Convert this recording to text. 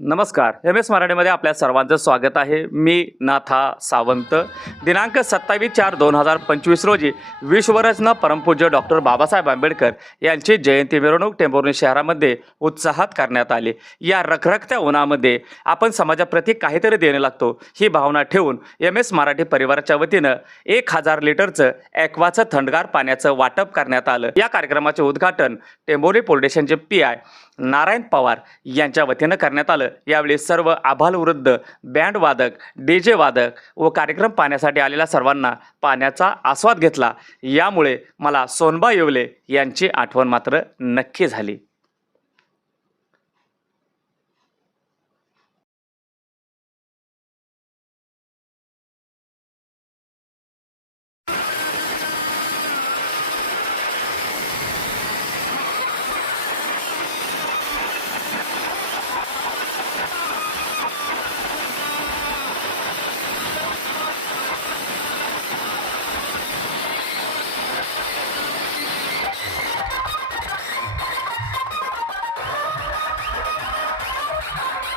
नमस्कार. एम.एस. मराठीमध्ये आपल्या सर्वांचं स्वागत आहे. मी नाथा सावंत. दिनांक 27/4/2025 रोजी विश्वरत्न परमपूज्य डॉक्टर बाबासाहेब आंबेडकर यांची जयंती मिरवणूक टेंभुर्णी शहरामध्ये उत्साहात करण्यात आली. या रखरखत्या उन्हामध्ये आपण समाजाप्रती काहीतरी देणे लागतो ही भावना ठेवून एम.एस. मराठी परिवाराच्या वतीनं 1000 लिटरचं ॲक्वाचं थंडगार पाण्याचं वाटप करण्यात आलं. या कार्यक्रमाचे उद्घाटन टेंभुर्णी पोलीस स्टेशनचे पी.आय. नारायण पवार यांच्या वतीनं करण्यात आलं. यावेळी सर्व आभालवृद्ध, बँड वादक, डीजे वादक व कार्यक्रम पाहण्यासाठी आलेल्या सर्वांना पाण्याचा आस्वाद घेतला. यामुळे मला सोनबा येवले यांची आठवण मात्र नक्की झाली.